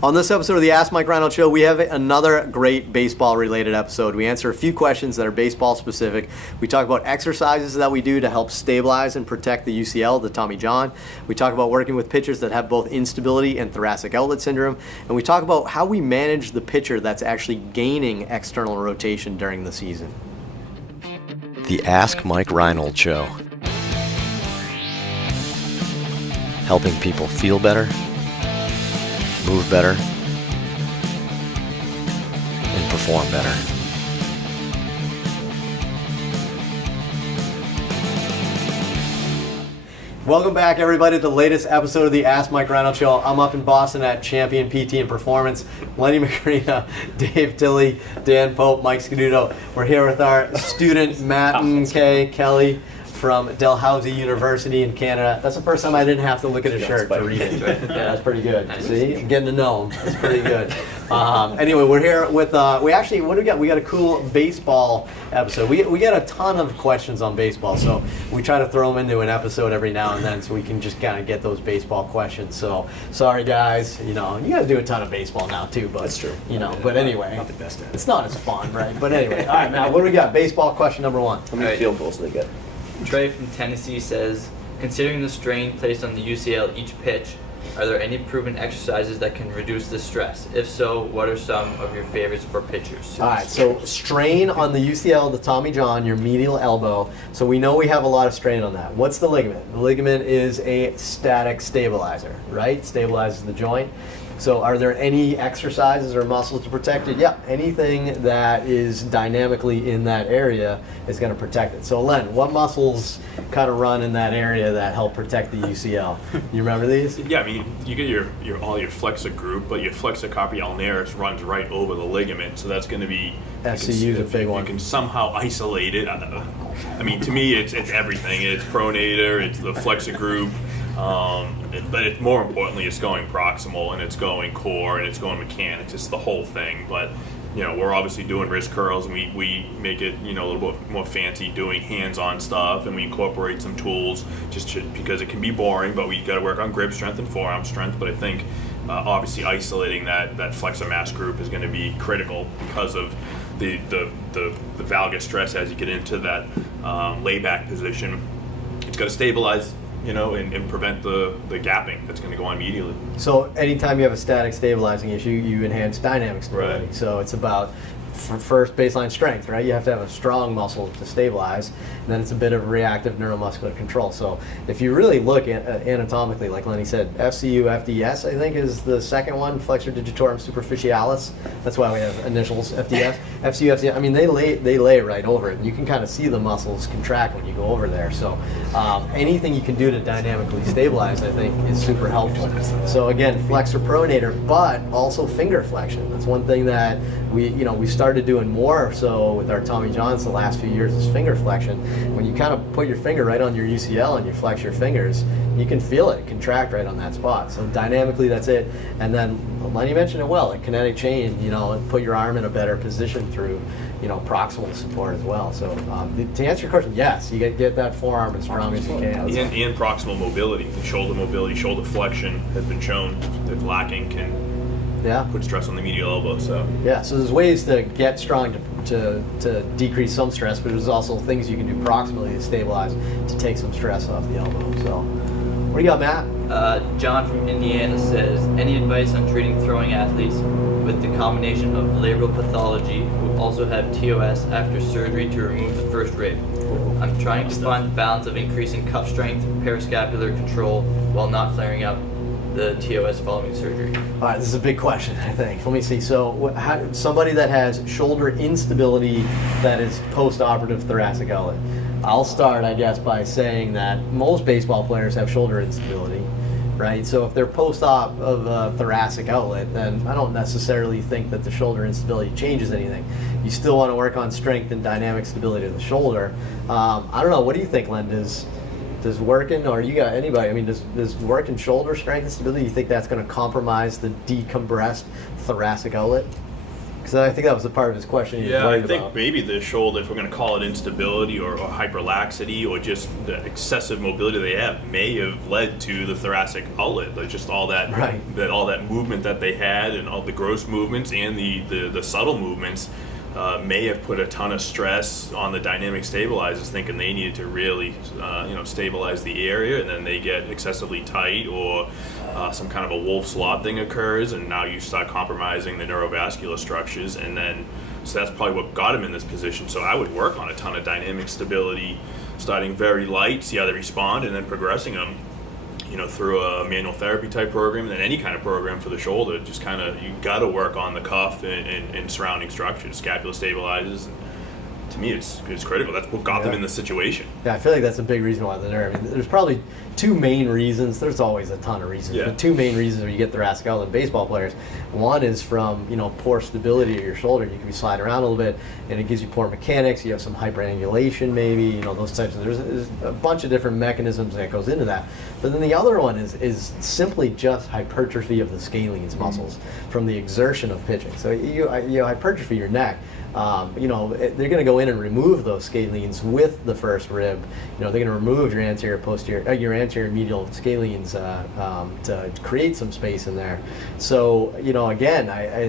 On this episode of the Ask Mike Reinold Show, we have another great baseball-related episode. We answer a few questions that are baseball-specific. We talk about exercises that we do to help stabilize and protect the UCL, the Tommy John. We talk about working with pitchers that have both instability and thoracic outlet syndrome. And we talk about how we manage the pitcher that's actually gaining external rotation during the season. The Ask Mike Reinold Show. Helping people feel better, move better, and perform better. Welcome back, everybody, to the latest episode of the Ask Mike Reinold Show. I'm up in Boston at Champion PT and Performance. Lenny McCarina, Dave Tilley, Dan Pope, Mike Scaduto. We're here with our student, Matt K. Kelly from Dalhousie University in Canada. That's the first time I didn't have to look at a shirt to read it. Yeah, that's pretty good. See, I'm getting to know him. That's pretty good. Anyway, we're here with, what do we got? We got a cool baseball episode. We get a ton of questions on baseball, so we try to throw them into an episode every now and then so we can just kind of get those baseball questions. So, sorry guys, you guys do a ton of baseball now too, but that's true. But anyway, not the best at it. It's not as fun, right? But anyway, all right, Matt, what do we got? Baseball question number one. How many field goals do they get? Trey from Tennessee says, considering the strain placed on the UCL each pitch, are there any proven exercises that can reduce the stress? If so, what are some of your favorites for pitchers? All right, so strain on the UCL, the Tommy John, your medial elbow. So we know we have a lot of strain on that. What's the ligament? The ligament is a static stabilizer, right? Stabilizes the joint. So are there any exercises or muscles to protect it? Yeah, anything that is dynamically in that area is going to protect it. So Len, what muscles kind of run in that area that help protect the UCL? You remember these? Yeah, I mean, you get all your flexor group, but your flexor carpi ulnaris runs right over the ligament, so that's going to be SCU is a big one. You can somehow isolate it. I mean, to me, it's everything. It's pronator, it's the flexor group. But it's more importantly, it's going proximal and it's going core and it's going mechanics. It's the whole thing. But we're obviously doing wrist curls and we make it a little bit more fancy doing hands-on stuff, and we incorporate some tools because it can be boring. But we got to work on grip strength and forearm strength. But I think obviously isolating that flexor mass group is going to be critical because of the valgus stress as you get into that layback position. It's got to stabilize. And prevent the gapping that's going to go on immediately. So anytime you have a static stabilizing issue, you enhance dynamic stability. Right. So it's about first baseline strength, right? You have to have a strong muscle to stabilize, and then it's a bit of reactive neuromuscular control. So if you really look at anatomically, like Lenny said, FCU, FDS, I think is the second one, flexor digitorum superficialis. That's why we have initials, FDS. FCU, FDS, I mean, they lay right over it, and you can kind of see the muscles contract when you go over there. So anything you can do to dynamically stabilize, I think, is super helpful. So again, flexor pronator, but also finger flexion. That's one thing that we started doing more so with our Tommy Johns the last few years is finger flexion. When you kind of put your finger right on your UCL and you flex your fingers, you can feel it contract right on that spot. So dynamically, that's it. And then Lenny mentioned it well, like kinetic chain, put your arm in a better position through, proximal support as well. So to answer your question, yes, you get that forearm as strong as you can. And proximal mobility, the shoulder mobility, shoulder flexion has been shown that lacking can put stress on the medial elbow. So there's ways to get strong to decrease some stress, but there's also things you can do proximally to stabilize to take some stress off the elbow. So what do you got, Matt? John from Indiana says, any advice on treating throwing athletes with the combination of labral pathology who also have TOS after surgery to remove the first rib? I'm trying to find the balance of increasing cuff strength, periscapular control, while not flaring up the TOS following surgery. All right, this is a big question, I think. Let me see. So somebody that has shoulder instability that is post-operative thoracic outlet. I'll start, I guess, by saying that most baseball players have shoulder instability, right? So if they're post-op of a thoracic outlet, then I don't necessarily think that the shoulder instability changes anything. You still want to work on strength and dynamic stability of the shoulder. I don't know. What do you think, Len? Does working, or you got anybody, I mean, does working shoulder strength and stability, you think that's going to compromise the decompressed thoracic outlet? Because I think that was the part of his question he was Yeah, I worried think about. maybe the shoulder, if we're going to call it instability or hyperlaxity or just the excessive mobility they have, may have led to the thoracic outlet. Like just all that, Right. all that movement that they had, and all the gross movements and the subtle movements may have put a ton of stress on the dynamic stabilizers, thinking they needed to really, stabilize the area, and then they get excessively tight or some kind of a Wolf's Law thing occurs, and now you start compromising the neurovascular structures, and then so that's probably what got him in this position. So I would work on a ton of dynamic stability, starting very light, see how they respond, and then progressing them, through a manual therapy type program, and then any kind of program for the shoulder. Just kind of, you got to work on the cuff and surrounding structures, scapula stabilizers. And to me, it's critical. That's what got them in this situation. Yeah, I feel like that's a big reason why the nerve. I mean, there's probably two main reasons. There's always a ton of reasons, Yeah. but two main reasons where you get thoracic outlet in baseball players. One is from poor stability of your shoulder. You can be sliding around a little bit, and it gives you poor mechanics. You have some hyperangulation, maybe those types of. There's a bunch of different mechanisms that goes into that. But then the other one is simply just hypertrophy of the scalenes muscles from the exertion of pitching. So you hypertrophy your neck. They're going to go in and remove those scalenes with the first rib. They're going to remove your anterior medial scalenes to create some space in there. So, again,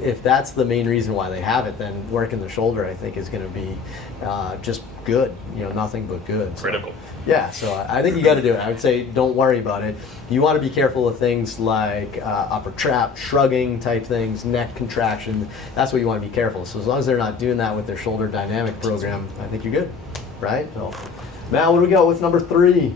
if that's the main reason why they have it, then working the shoulder, I think, is going to be just good. Nothing but good. So, Critical. yeah, so I think you got to do it. I would say don't worry about it. You want to be careful of things like upper trap, shrugging type things, neck contraction. That's what you want to be careful. So as long as they're not doing that with their shoulder dynamic program, I think you're good, right? So, Matt, what do we got? What's number 3?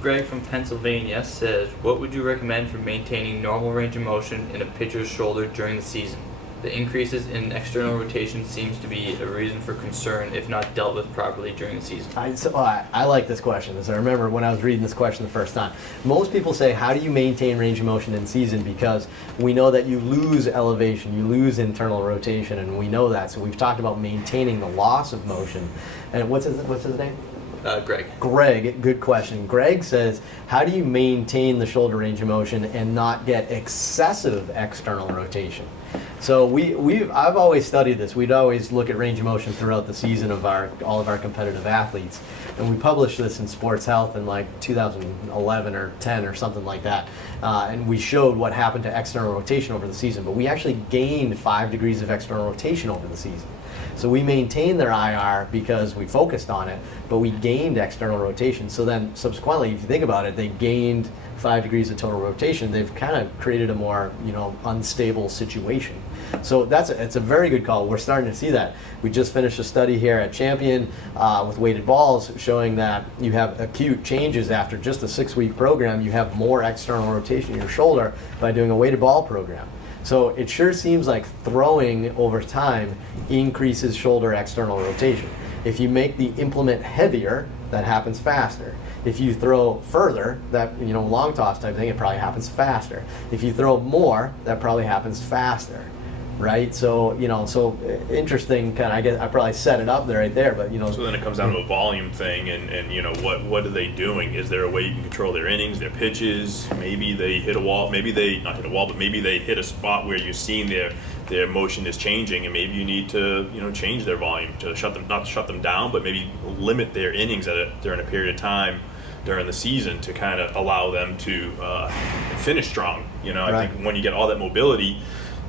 Greg from Pennsylvania says, what would you recommend for maintaining normal range of motion in a pitcher's shoulder during the season? The increases in external rotation seems to be a reason for concern if not dealt with properly during the season. I like this question. As I remember when I was reading this question the first time. Most people say, how do you maintain range of motion in season? Because we know that you lose elevation, you lose internal rotation, and we know that. So we've talked about maintaining the loss of motion. And what's his name? Greg. Greg, good question. Greg says, how do you maintain the shoulder range of motion and not get excessive external rotation? So I've always studied this. We'd always look at range of motion throughout the season of all of our competitive athletes, and we published this in Sports Health in like 2011 or 10 or something like that. And we showed what happened to external rotation over the season, but we actually gained 5 degrees of external rotation over the season. So we maintained their IR because we focused on it, but we gained external rotation. So then subsequently, if you think about it, they gained 5 degrees of total rotation. They've kind of created a more unstable situation. So it's a very good call. We're starting to see that. We just finished a study here at Champion with weighted balls showing that you have acute changes after just a 6-week program. You have more external rotation in your shoulder by doing a weighted ball program. So it sure seems like throwing over time increases shoulder external rotation. If you make the implement heavier, that happens faster. If you throw further, that long toss type thing, it probably happens faster. If you throw more, that probably happens faster, right? So so interesting. Kind of, I guess I probably set it up right there, but So then it comes down to a volume thing, and what are they doing? Is there a way you can control their innings, their pitches? Maybe they hit a wall. Maybe they not hit a wall, but maybe they hit a spot where you're seeing their motion is changing, and maybe you need to change their volume to not shut them down, but maybe limit their innings during a period of time during the season to kind of allow them to finish strong. I think when you get all that mobility,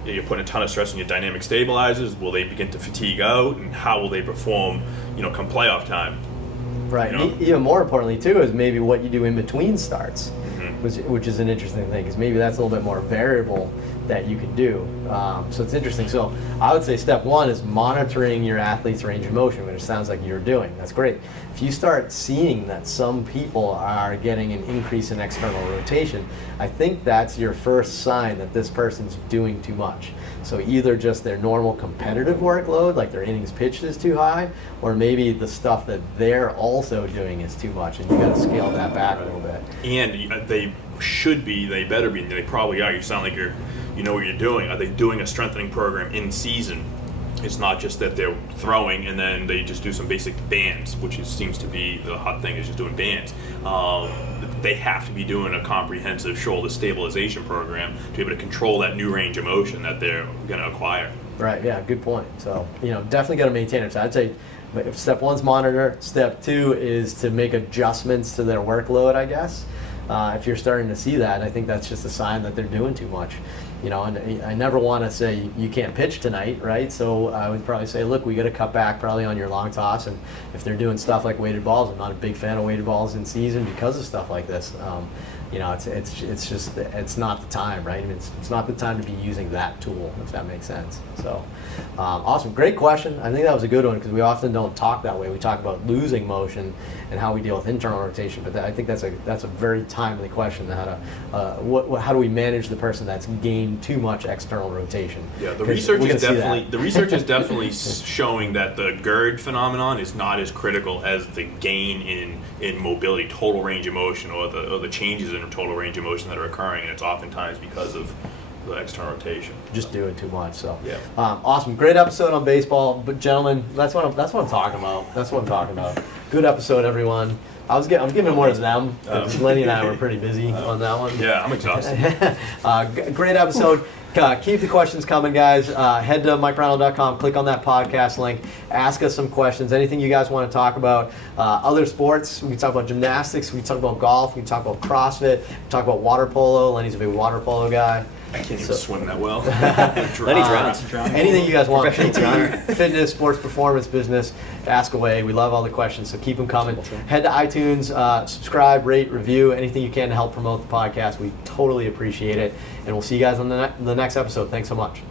you're putting a ton of stress on your dynamic stabilizers. Will they begin to fatigue out, and how will they perform come playoff time? Right. Even more importantly too is maybe what you do in between starts, which is an interesting thing, because maybe that's a little bit more variable that you can do. So it's interesting. So I would say step 1 is monitoring your athlete's range of motion, which it sounds like you're doing. That's great. If you start seeing that some people are getting an increase in external rotation, I think that's your first sign that this person's doing too much. So either just their normal competitive workload, like their innings pitched is too high, or maybe the stuff that they're also doing is too much, and you got to scale that back a little bit. And they better be, they probably are. You sound like you know what you're doing. Are they doing a strengthening program in season? It's not just that they're throwing and then they just do some basic bands, which seems to be the hot thing, is just doing bands. They have to be doing a comprehensive shoulder stabilization program to be able to control that new range of motion that they're going to acquire. Right. Yeah. Good point. So definitely got to maintain it. So I'd say if step one's monitor. Step two is to make adjustments to their workload, I guess. If you're starting to see that, I think that's just a sign that they're doing too much. And I never want to say you can't pitch tonight, right? So I would probably say, look, we got to cut back probably on your long toss. And if they're doing stuff like weighted balls, I'm not a big fan of weighted balls in season because of stuff like this. It's not the time, right? I mean, it's not the time to be using that tool, if that makes sense. So, awesome, great question. I think that was a good one because we often don't talk that way. We talk about losing motion and how we deal with internal rotation, but I think that's a very timely question. How do we manage the person that's gained too much external rotation? Yeah, the research is definitely showing that the GERD phenomenon is not as critical as the gain in mobility, total range of motion, or the changes in total range of motion that are occurring, and it's oftentimes because of the external rotation. Just doing too much. So yeah. Awesome, great episode on baseball. But gentlemen, that's what I'm talking about. That's what I'm talking about. Good episode, everyone. I'm giving more to them. Lenny and I were pretty busy on that one. Yeah, I'm exhausted. Great episode. Keep the questions coming, guys. Head to MikeReinold.com, click on that podcast link, ask us some questions, anything you guys want to talk about. Other sports, we can talk about gymnastics, we can talk about golf, we can talk about CrossFit, we can talk about water polo. Lenny's a big water polo guy. I can't even swim that well. Lenny drowns. Anything you guys want, PT, fitness, sports, performance, business, ask away. We love all the questions, so keep them coming. Head to iTunes, subscribe, rate, review, anything you can to help promote the podcast. We totally appreciate it. And we'll see you guys on the next episode. Thanks so much.